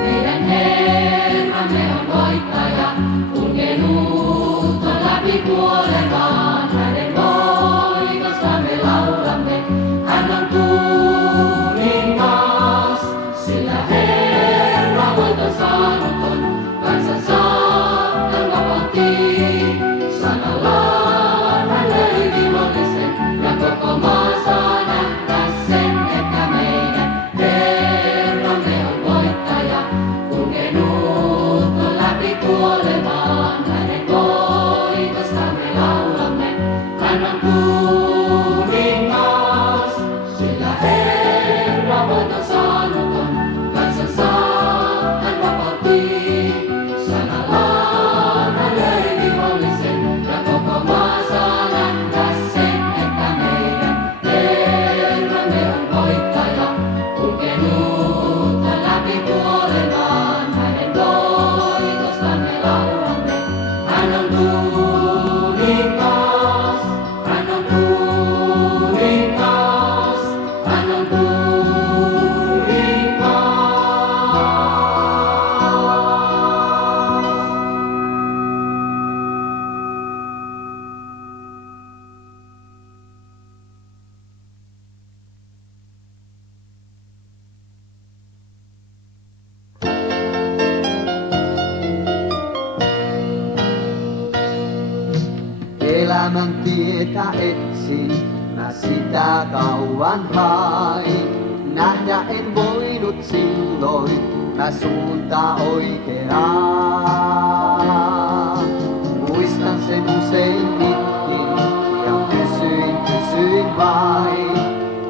Meidän Herramme on voittaja, kulkenut on läpi kuolemaan. Hänen voitosta me laulamme, hän on kuningas. Sillä Herra voiton saanut on, kansan saatan vapautti. Sanallaan hän löi vihollisen ja koko maa saa nähdä sen, että meidän Herramme on voittaja, kulkenut on läpi kuolemaan. Hänen voitosta me laulamme, hän on kuningas. Sillä Herra voiton saanut on, kansan saatan vapautti. Sanallaan hän löi vihollisen ja koko maa saa nähdä sen, että meidän Herramme on voittaja, kulkenut on läpi kuolemaan. Hänen voitosta me laulamme, hän on kuningas, hän on kuningas, hän on kuningas. Elämän tietä etsin, mä sitä kauan hain. Nähdä en voinut silloin, mä suunta oikeaa. Muistan sen usein itkin ja kysyin vain.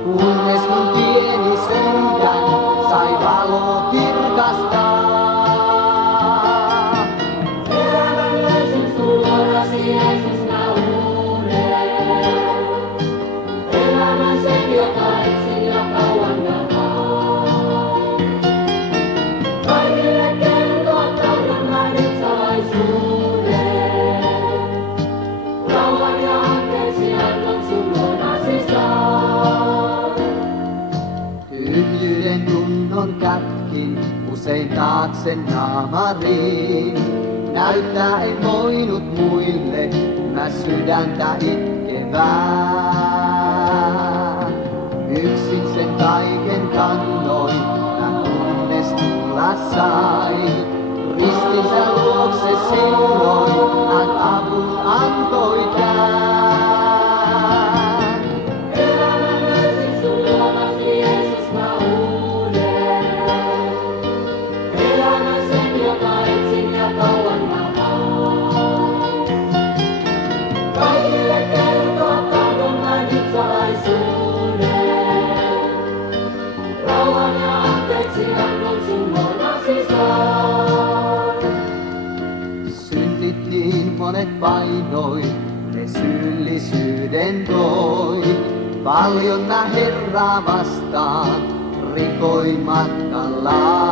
Kunnes mun pieni sydän sai valo kirkastaa. Elämän löysin sun luonasi Jeesus mä uuden. Elämän sen, jota etsin ja kauan mä hain. Kaikille kertoa tahdon mä nyt salaisuuden. Rauhan ja anteeksi annon sun luonasi saan. Tyhjyyden tunnon kätkin usein taakse naamariin. Näyttää en voinut muille, mä sydäntä itkevää. Yksin sen kaiken kannoin, mä kunnes tulla sain. Ristinsä luokse silloin, hän avun antoi tän. Elämän löysin sun luonasi Jeesus mä uuden. Elämän sen, jota etsin ja kauan mä hain. Kaikille kertoa tahdon mä nyt salaisuuden. Rauhan ja anteeksi annon sun luonasi saan. Synnit niin monet painoi, ne syyllisyyden toi. Paljon mä Herraa vastaan rikoin matkallaan.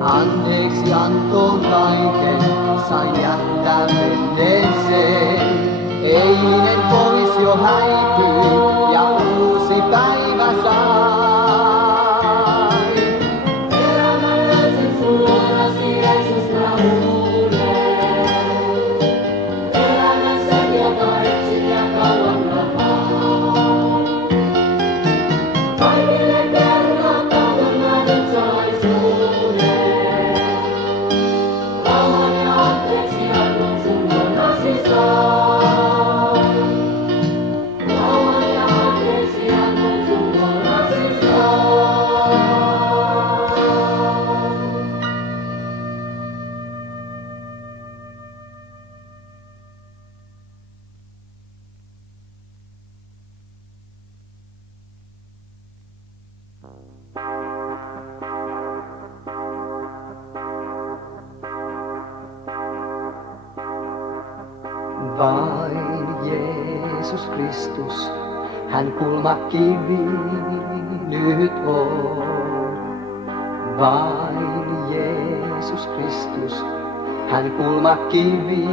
Anteeksi antoon kaiken, sain jättää menneeseen. Eilinen pois jo häipyi ja uusi päivä sai. Elämän löysin sun luonasi Jeesus mä uuden. Elämän sen, jota etsin ja kauan mä hain. Kaikille kertoa tahdon mä nyt salaisuuden. Rauhan ja anteeksi annon sun luonasi saan. Rauhan ja anteeksi annon sun luonasi saan. Vain Jeesus Kristus, hän kulmakivi nyt on. Vain Jeesus Kristus, hän kulmakivi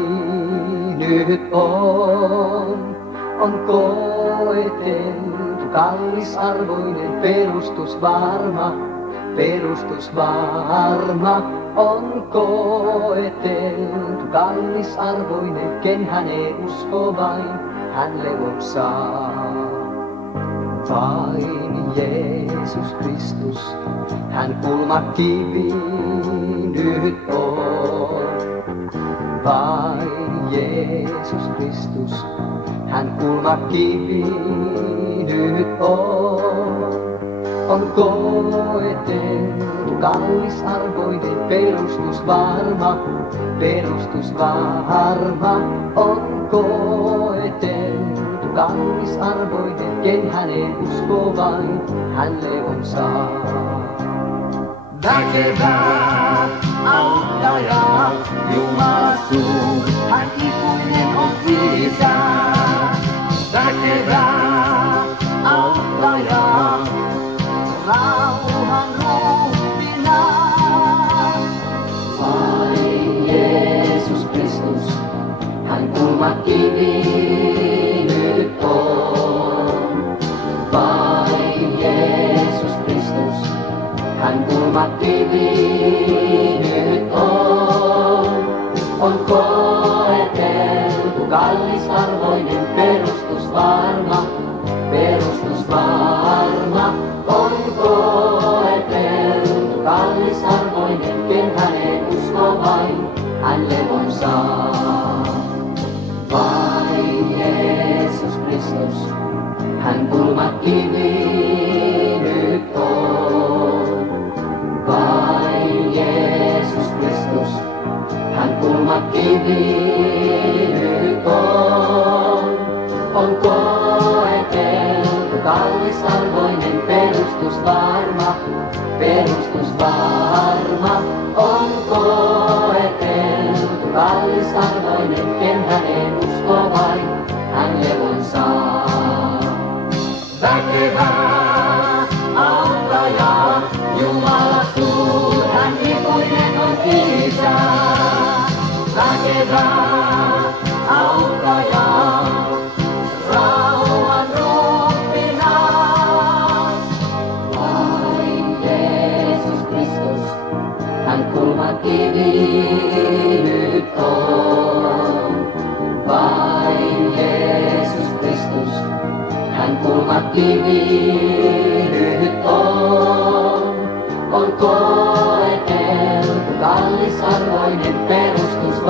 nyt on. on koeteltu, kallisarvoinen, perustus varma on koeteltu, kallisarvoinen, ken häneen uskoo vain, hän levon saa. Vain Jeesus Kristus, hän kulmakivi nyt on. Vain Jeesus Kristus, hän kulmakivi nyt on. On koeteltu, kallisarvoinen, perustus varma on koeteltu, kallisarvoinen, ken häneen uskoo vain, hän levon saa. Väkevä auttaja, Jumala suur, hän ikuinen on Isä. Väkevä auttaja, rauhan ruhtinas. Vain Jeesus Kristus, hän kulmakivi nyt on. Vain Jeesus Kristus, hän kulmakivi nyt on. On koeteltu, kallisarvoinen, perustus varma on koeteltu, kallisarvoinen, ken häneen uskoo vain, hän levon saa. Vain Jeesus Kristus, hän kulmakivi nyt on. Vain Jeesus Kristus, hän kulmakivi nyt on. On koeteltu, kallisarvoinen, perustus varma on koeteltu, kallisarvoinen, ken häneen uskoo vain, hän levon saa. Väkevä auttaja, Jumala suur, hän ikuinen on Isä. Väkevä auttaja, rauhan ruhtinas. Vain Jeesus Kristus, hän kulmakivi nyt on. Vain Jeesus Kristus, hän kulmakivi nyt on. On koeteltu, kallisarvoinen, perustus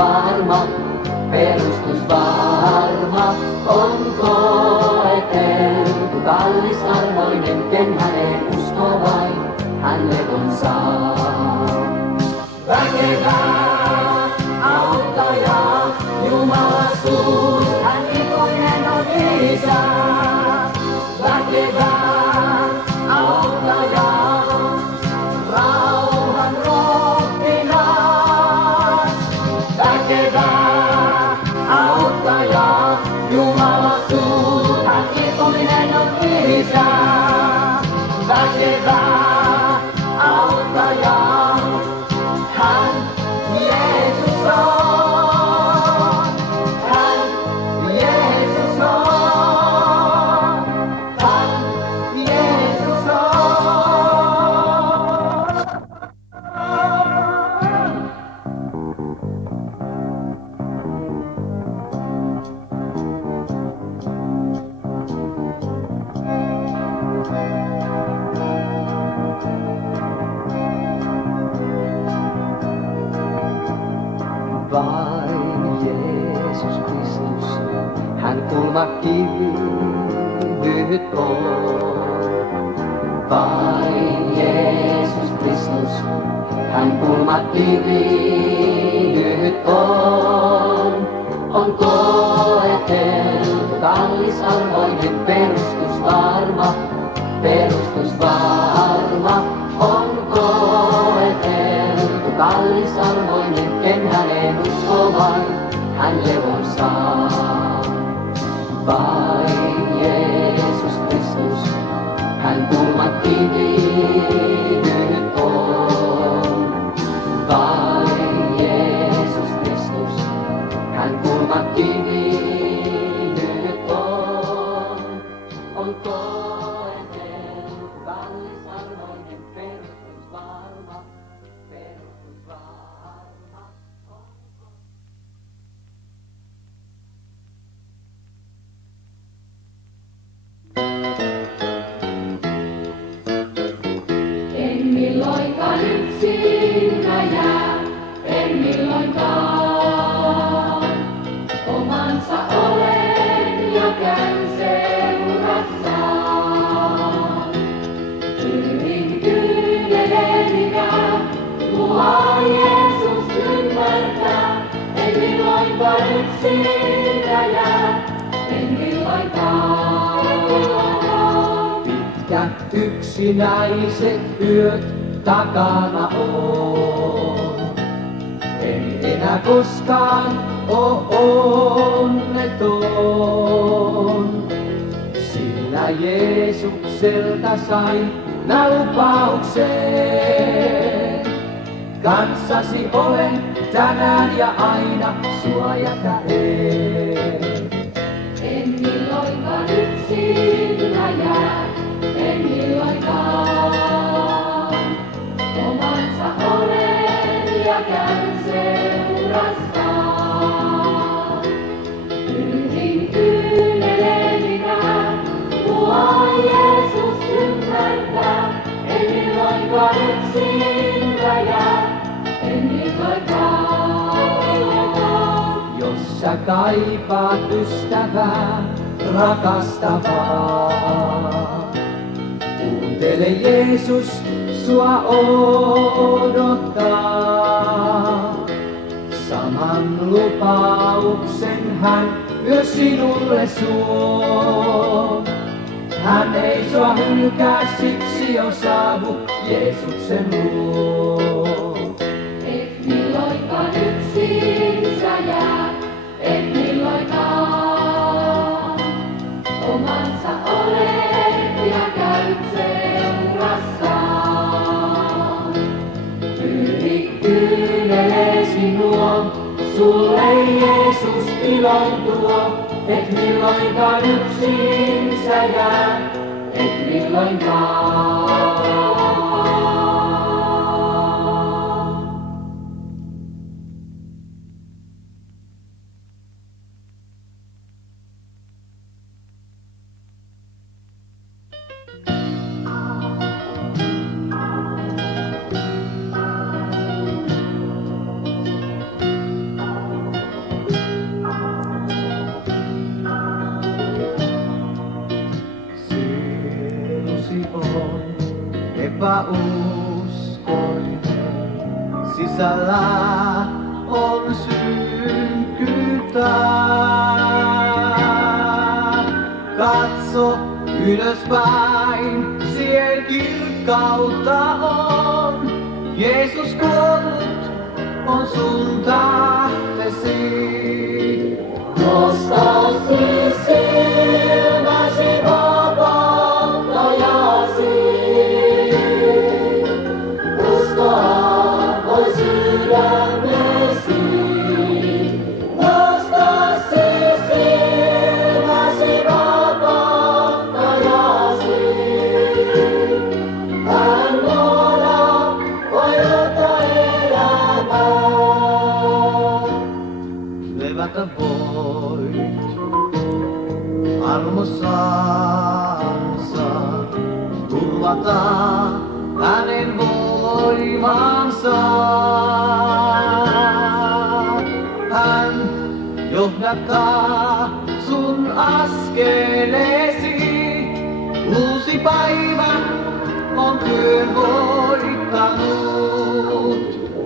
varma on koeteltu, kallisarvoinen, ken häneen uskoo vain, hän levon saa. Väkevä auttaja, Jumala suur, hän ikuinen on Isä. Väkevä auttaja, rauhan ruhtinas. Väkevä auttaja, Jumala suur, hän ikuinen on Isä. Väkevä auttaja, hän Jeesus on. Hän Jeesus on. Hän Jeesus on. Vain Jeesus Kristus, hän kulmakivi nyt on. Vain Jeesus Kristus, hän kulmakivi nyt on. On koeteltu, kallisarvoinen, perustus varma on koeteltu, kallisarvoinen, ken häneen uskoo vain, hän levon saa. Vain Jeesus Kristus, hän kulmakivi nyt on. Vain Jeesus Kristus, hän kulmakivi nyt on. käyn seurassaan. Pyrin kyyneleeni minä, mua Jeesus ymmärtää, en milloinkaan yksiltä jää, en milloinkaan. Pitkät yksinäiset yöt takana on. En enää koskaan onneton, sillä Jeesukselta sain lupauksen. Kanssasi olen tänään ja aina suojatäen. En milloinkaan yksinä jää, en milloinkaan. Omansa olen ja käyn seurassaan. Pyrin kyyneleeni minä, mua Jeesus ymmärtää, en milloinkaan yksinä jää, en milloinkaan. Jos sä kaipaat ystävää, rakastavaa, kuuntele Jeesus sua odottaa. Saman lupauksen hän myös sinulle suo. Hän ei sua hylkää, siksi jo saavu Jeesuksen luo. Et milloinkaan yksin sä jää, et milloinkaan. Omansa olet ja käyt seurassaan. Pyri kyyneleesi nuo, sulle Jeesus ilon tuo. Et milloinkaan yksin sä jää, et milloinkaan. Sielusi on epäuskoinen, sisällä on synkkyyttä. Katso ylöspäin, siellä kirkkautta on. Jeesus kuollut on sun tähtesi. Nosta siis silmäsi vapautajasi. Uskoa voi sydämesi. Nosta siis silmäsi vapautajasi. Hän luoda voi uutta elämää. Levätä voit armossansa, turvata hänen voimansa. Hän johdattaa sun askeleesi, uusi päivä on työn voittanut.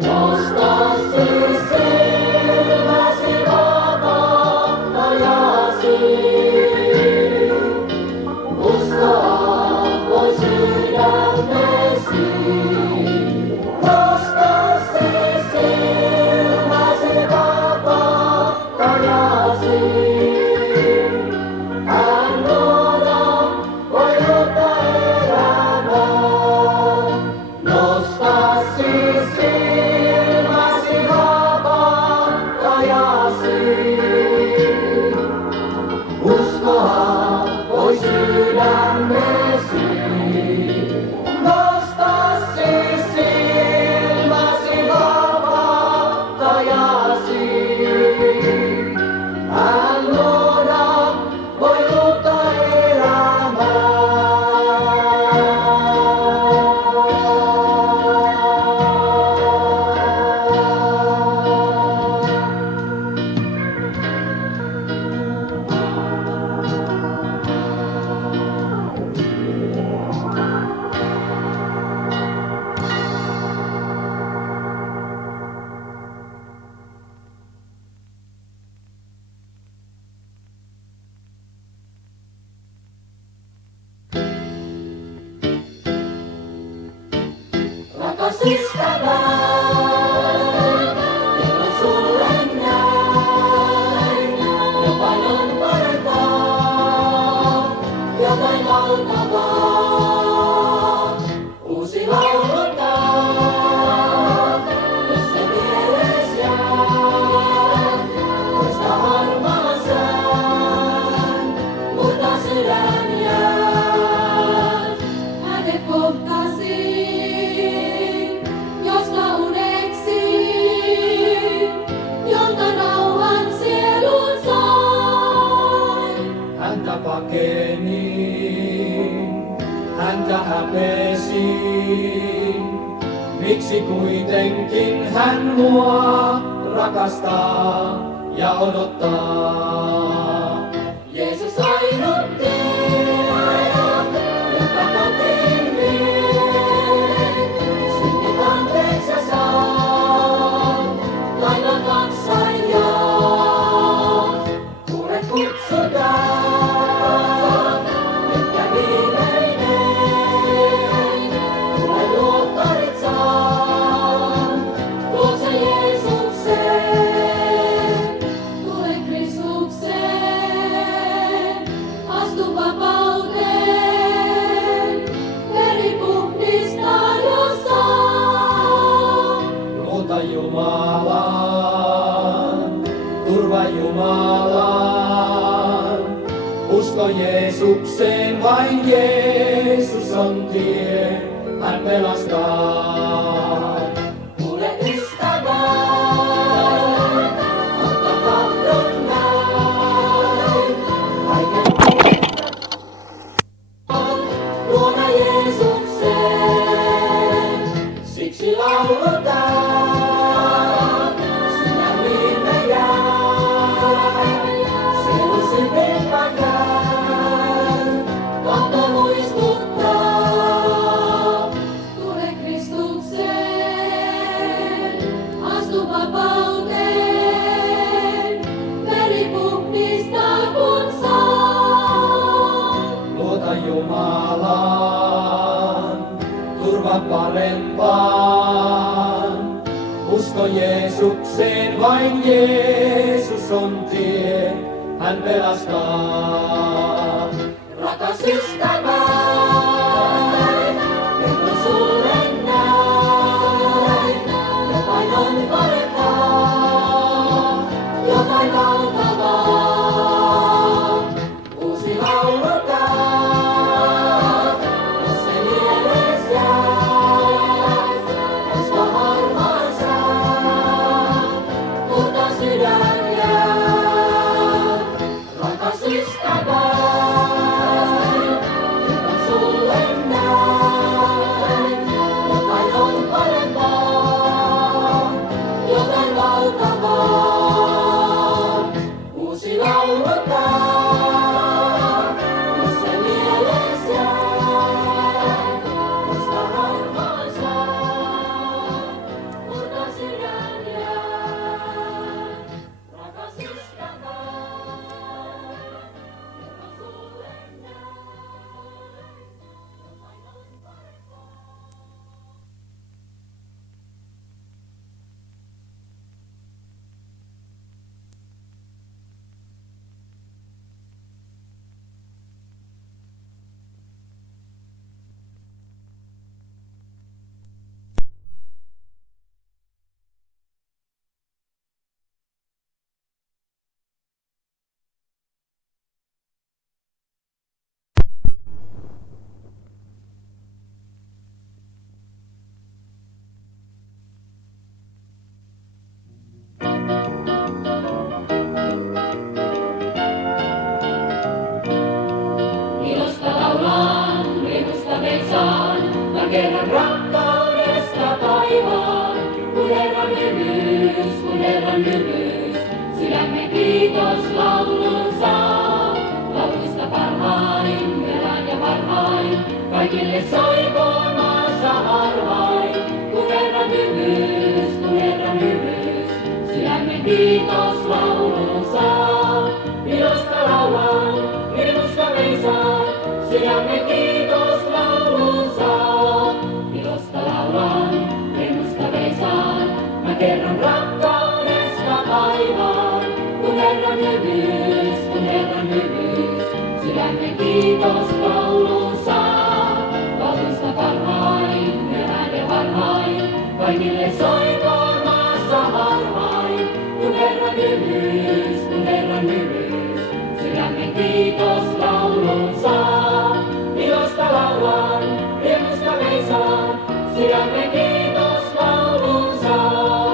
Nosta siis silmäsi vapautajasi. Uskoa voi sydämesi. Nosta siis silmäsi vapautajasi. Hän luoda voi uutta elämää. Rakas ystävä, kerron sulle näin, jotain on parempaa, jotain valtavaa. Uusi lauletaan, jos se mieles jää, muista harmaan sään, mutta sydän jää. Hänet kohtasin, josta uneksin, jonka rauhan sielun sain. Häntä pakenin, häntä häpesin. Miksi kuitenkin hän mua rakastaa ja odottaa? Jeesus ainut tie, joka kotiin vie. Synnit anteeksi saa, taivaan maksain jaa. Kuule kutsutaan, nytkä viimeinen. Tule luottarit saan, luokse Jeesukseen. Tule Kristukseen, astu vapauteen, veri puhdistaa jos saa. Luota Jumalaan, turva Jumalaan. Usko Jeesukseen, vain Jeesus on tie, hän pelastaa. Kuule ystävä, ota tahdon näin. Kaiken luoda Jeesukseen. Siksi lauletaan, sydämiimme jää. Sielun syntipäkään, tahto muistuttaa. Tule Kristukseen, astu vapauteen, veri puhdistaa kun saa. Luota Jumalaan, turva parempaan. Usko Jeesukseen, vain Jeesus on tie, hän pelastaa. Rakas ystävä, kerron sulle näin. Jotain on parempaa, jotain valtavaa. Uusi lauletaan, jos se mieles jää. Muista harmaan sään, mutta sydän jää. Rakas ystävä, kerron sulle näin. Jotain on parempaa, jotain valtavaa. Uusi lauletaan, jos se mieles jää. Muista harmaan sään, mutta sydän jää. Rakas ystävä, kerron sulle näin. Jotain on parempaa. Ilosta laulaan, riemusta veisaan, mä kerron rakkaudesta taivaan. Kun Herran hymyys, sydämen kiitos laulun saa. Lauluista parhain, elän ja parhain, kaikille soikoon maassa harvain. Kun Herran hymyys, sydämen kiitos laulun saa. Ilosta laulaan, riemusta veisaan, sydämen kiitos laulun saa. Ilosta laulaan, hyvyys, kun Herran hyvyys. Sydämen kiitos laulun saa. Laulusta parhain, eläinen varhain, kaikille soikoon maassa harvain. Kun Herran hyvyys, kun Herran hyvyys. Sydämen kiitos laulun saa. Ilosta laulan, riemusta veisaan. Sydämen kiitos laulun saa.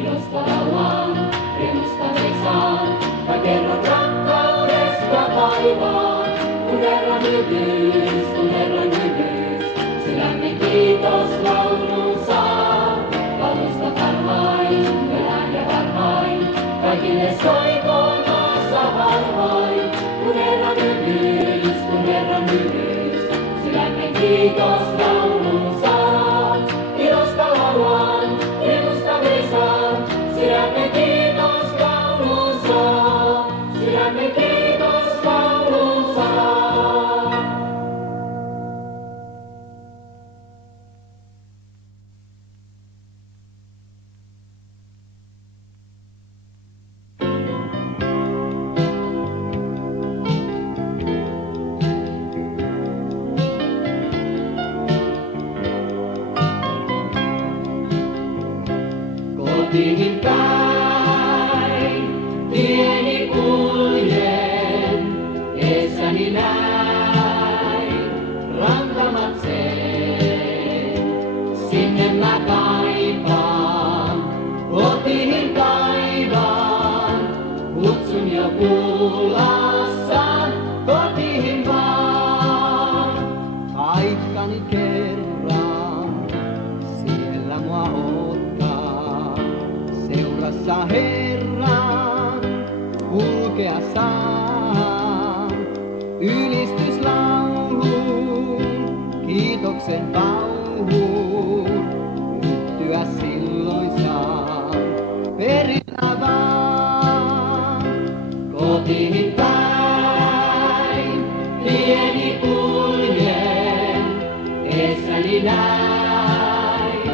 Ilosta laulan, riemusta veisaan. Mä kerron rakkaudesta taivaan. Kun Herran hyvyys, kun Herran hyvyys. Sydämen kiitos laulun saa. Laulusta parhain, elän ja varhain. Kaikille soikoon maassa harvain. Kun Herran hyvyys, kun Herran hyvyys. Sydämen kiitos laulun saa. Ilosta laulan, riemusta veisaan. Sydämen kiitos laulun saa. Sydämen kiitos laulun saa. Kotiin päin, tieni kuljen, eessäni näin, rantamatseen. Sinne mä kaipaan, kotiin kaivaan, kutsun jo kuullassaan, kotiin vaan. Paikkani kerran, siellä mua odottaa. Seurassa Herran kulkea saan. Ylistyslauluun, kiitoksen pauhuun, yhtyä silloin saan. Perillä vaan, Kotiin päin, tieni kuljen, eessäni näin,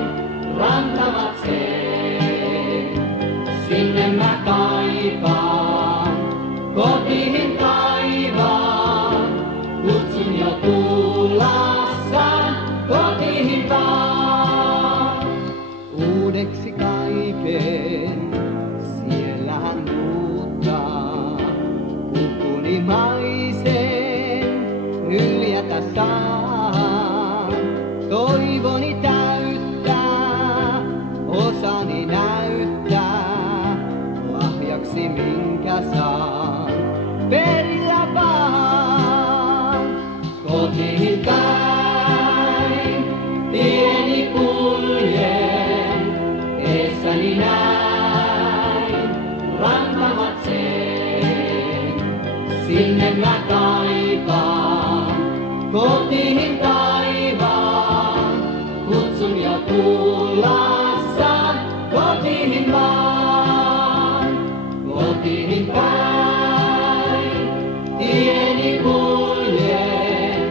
rantamatseen. Sinne mä kaipaan, kotiin kaivaan, kutsun jo kuullassaan, kotiin vaan. uudeksi kaiken, siellähän muuttaa. Unimaisen hyljätä saan, toivoni täyttää, osani näyttää, lahjaksi minkä saan, perillä vaan. Kotiin päin, tieni kuljen, eessäni näin, rantamatseen. Sinne mä kaipaan, kotiin kaivaan, kutsun jo kuullassaan, kotiin vaan. Kotiin päin, tieni kuljen,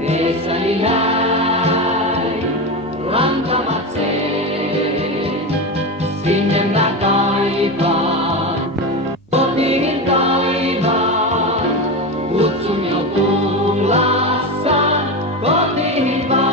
eessäni näin, rantamatseen. Sinne mä kaipaan, kotiin kaivaan, kutsun jo kuullassaan, kotiin vaan.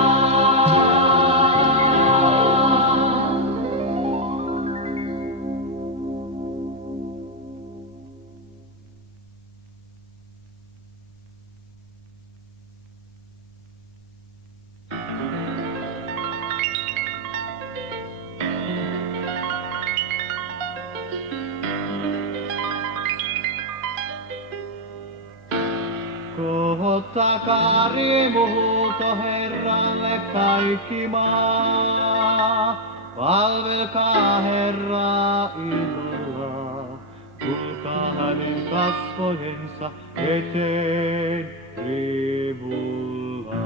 Kohottakaa riemuhuuto Herralle kaikki maa. Palvelkaa Herraa ilolla, tulkaa hänen kasvojensa eteen riemulla.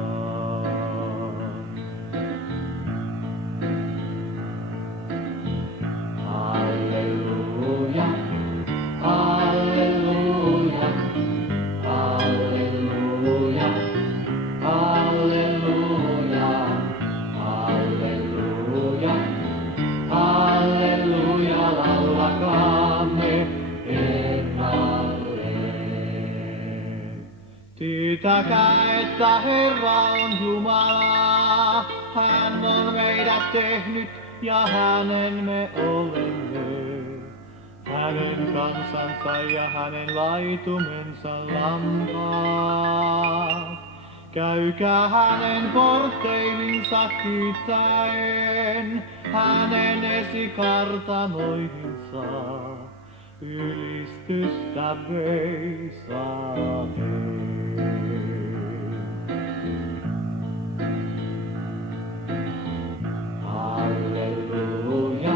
Halleluja, halleluja, halleluja, halleluja, halleluja, halleluja, laulakaamme Herraa. Ylistäkää, että Herra on Jumala. Hän on meidät tehnyt ja hänen me olemme. Hänen kansansa ja hänen laitumensa lampaat. Käykää hänen portteihinsa kiittäen, hänen esikartanoihinsa ylistystä veisaten. Halleluja,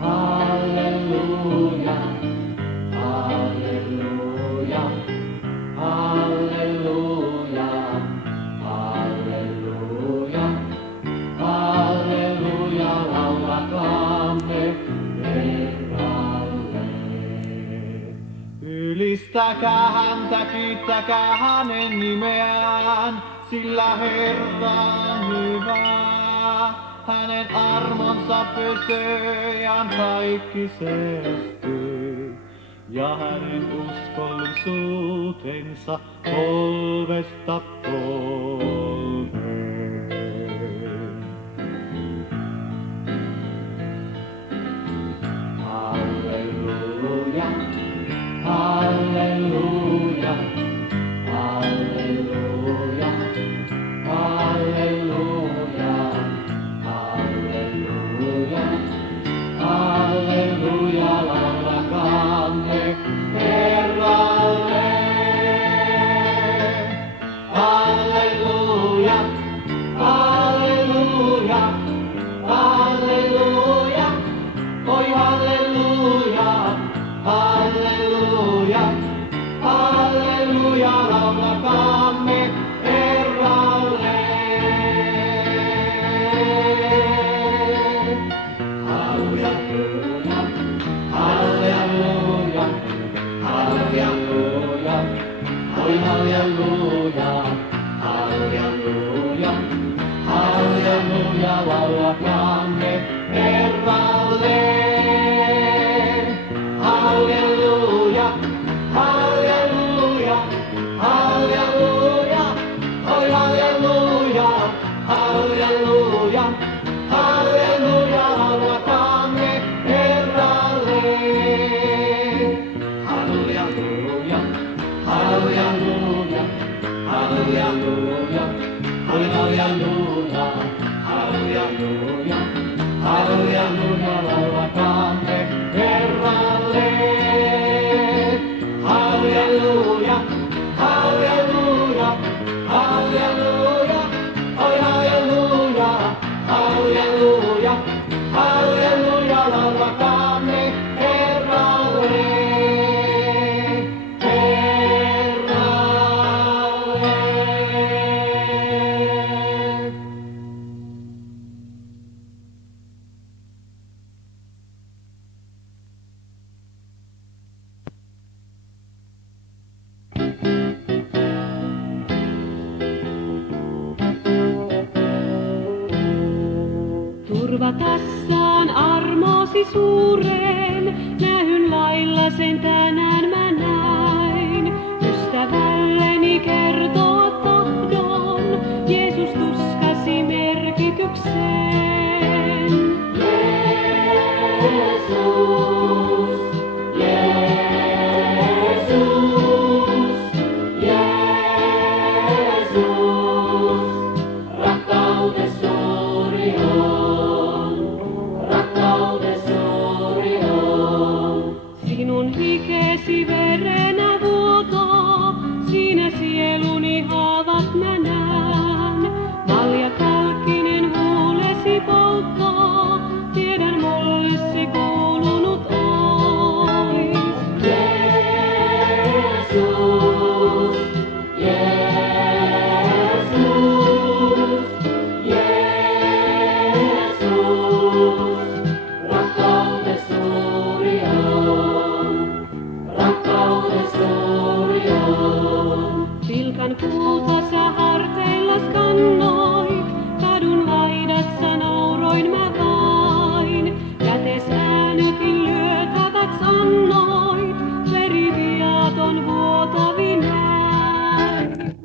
halleluja, halleluja, halleluja, halleluja, halleluja, laulakaamme Herralle. Ylistäkää häntä, kiittäkää hänen nimeään, sillä Herra on hyvä. Hänen armonsa pösöjään kaikki seestyy, ja hänen uskollisuutensa polvesta polveen. Halleluja, halleluja, halleluja, halleluja, halleluja, halleluja, laulakaamme Herralle. Halleluja, halleluja, halleluja, oi halleluja, halleluja, halleluja, laulakaamme Herralle. Halleluja, halleluja, halleluja, oi halleluja, halleluja, halleluja, laulakaamme Herralle. Halleluja, halleluja, halleluja, oi halleluja, halleluja, halleluja, laulakaamme Herralle. Halleluja, halleluja, halleluja, oi halleluja, halleluja, halleluja, laulakaamme Herralle. Halleluja, halleluja, halleluja, oi halleluja, halleluja, halleluja, laulakaamme Herralle. Turvatassaan armosi suuren, nähyn lailla sen tänään mä näin. Ystävälleni kertoa tahdon, Jeesus tuskasi merkityksen. Jeesus, Jeesus, Jeesus, rakkautes suuri on, rakkautes suuri on. Sinun hikesi verenä vuotaa, siinä sieluni haavat mä näen. Maljakalkkinen huulesi polttaa, tiedän mulle se kuulunut ois. Jeesus, Jeesus, Jeesus, rakkautes suuri on, rakkautes suuri on. Pilkan kulta sä harteillas kannoit, kadun laidassa nauroin mä vain. Kätes äänykin lyötäväks annoit, veri viaton vuotavi näin.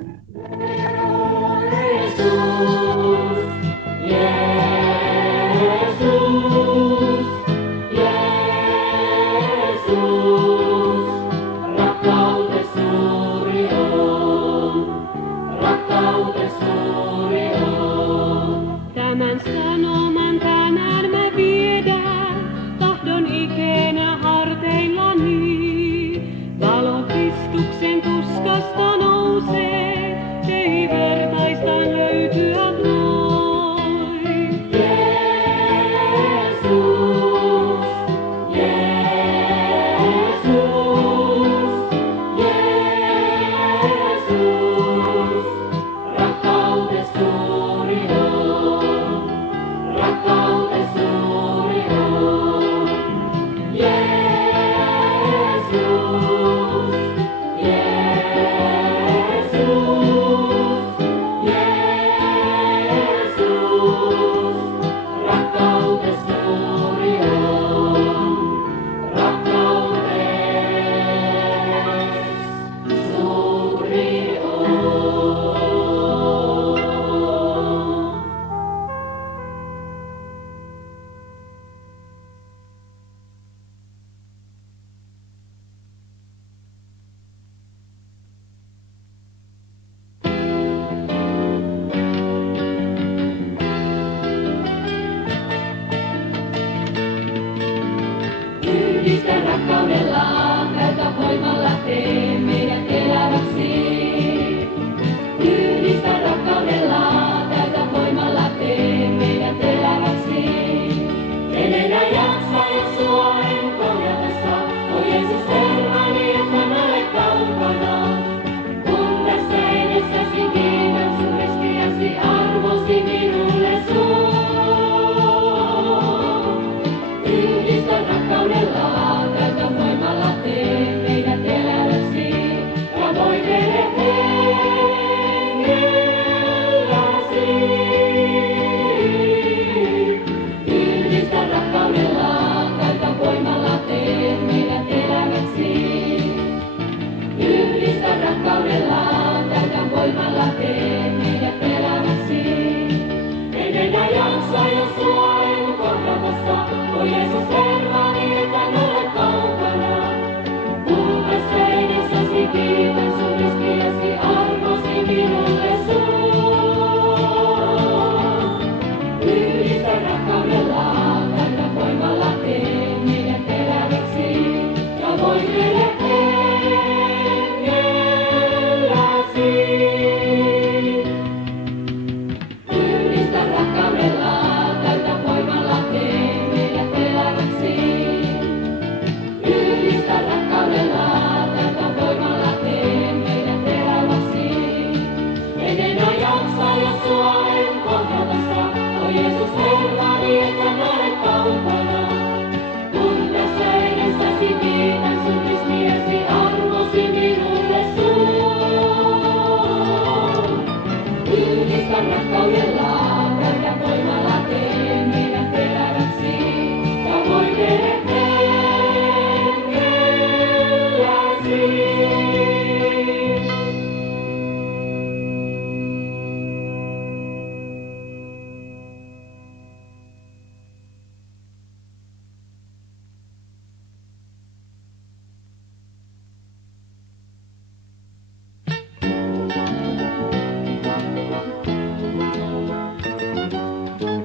tee meidät eläväksi. Yhdistä rakkaudella, täytä voimalla tee meidät eläväksi. En enää jaksa, jos sua en korjatessa. O Jeesus Herrani, et hän ole kaukana. Kun tässä edessäsi kiitän sun ristiäsi, arvosi minulle suo. Yhdistä rakkaudella, täytä voimalla tee meidät eläväksi. Ja voitele hengelläsi. Yhdistä rakkaudella, täytä voimalla tee meidät eläväksi. Yhdistä rakkaudella, täytä voimalla tee meidät eläväksi. En enää jaksa, jos sua en kohdatassa. O Jeesus Herrani, et hän ole kaukana. Kun tässä edessäsi kiitän sun ristiäsi, arvosi minulle suo. Yhdistä rakkaudella, täytä voimalla tee meidät eläväksi. Ja voitele hengelläsi. Yhdistä rakkaudella, täytä voimalla tee meidät eläväksi. Yhdistä rakkaudella, täytä voimalla tee meidät eläväksi. En enää jaksa, jos sua en kohdatassa. O Jeesus Herrani, et hän ole kaukana. Kun tässä edessäsi kiitän sun ristiäsi, arvosi minulle suo. Yhdistä rakkaudella, täytä voimalla tee meidät eläväksi. Ja voitele hengelläsi.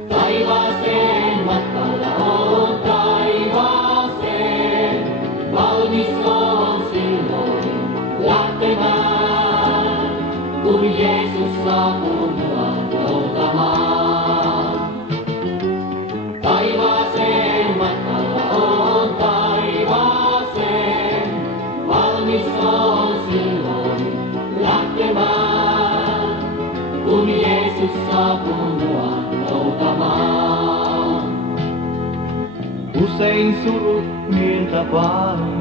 Taivaaseen matkalla on taivaaseen, valmis on silloin lähtemään, kun Jeesus saapuu mua noutamaan. Taivaaseen matkalla on taivaaseen, valmis on silloin lähtemään, kun Jeesus saapuu mua noutamaan. Usein surut mieltä painaa,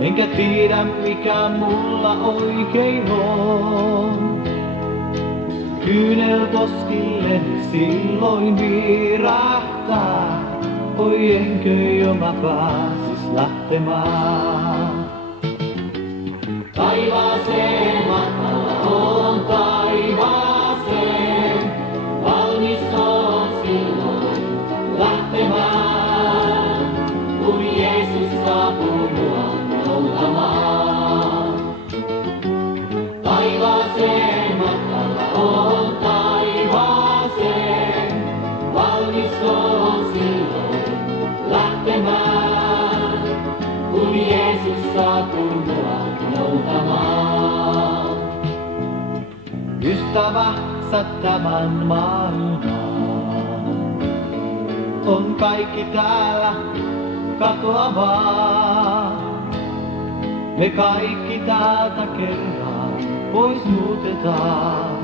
enkä tiedä mikä mulla oikein on. Kyyneltoskille silloin viirahtaa, oi enkö jo mä pääsis lähtemään. Taivaaseen matkalla on taivaaseen, valmis on silloin lähtemään, kun Jeesus saapuu mua noutamaan. Taivaaseen matkalla on taivaaseen, valmis on silloin lähtemään, kun Jeesus saapuu mua noutamaan. Ystävä, sä tämän maailman, on kaikki täällä katoavaa. Me kaikki täältä kerran pois muutetaan.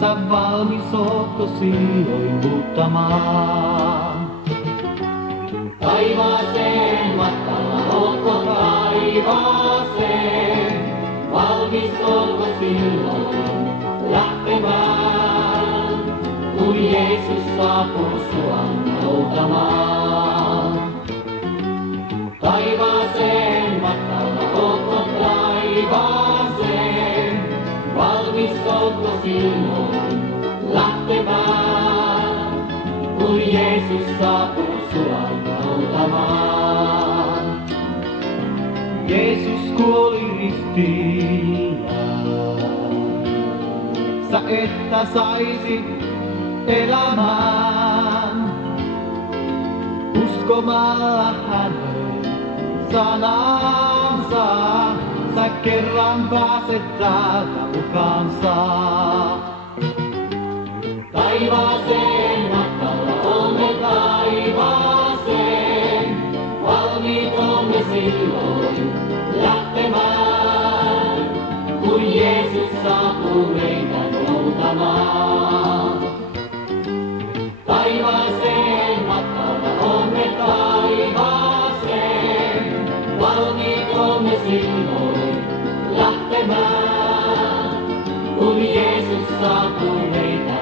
Sä valmis ootko silloin muuttamaan? Taivaaseen matkalla ootko taivaaseen, valmis ootko silloin lähtemään, kun Jeesus saapuu sua noutamaan. Taivaaseen matkalla ootko taivaaseen, valmis ootko silloin lähtemään, kun Jeesus saapuu sua noutamaan. Jeesus kuoli ristillä, sä että saisit elämään. Uskomalla häneen sanansa, sä kerran pääset täältä mukaansa. Taivaaseen matkalla olemme taivaaseen, valmiit olemme silloin lähtemään, kun Jeesus saapuu meitä noutamaan. Taivaaseen matkalla olemme taivaaseen, valmiit olemme silloin lähtemään, kun Jeesus saapuu meitä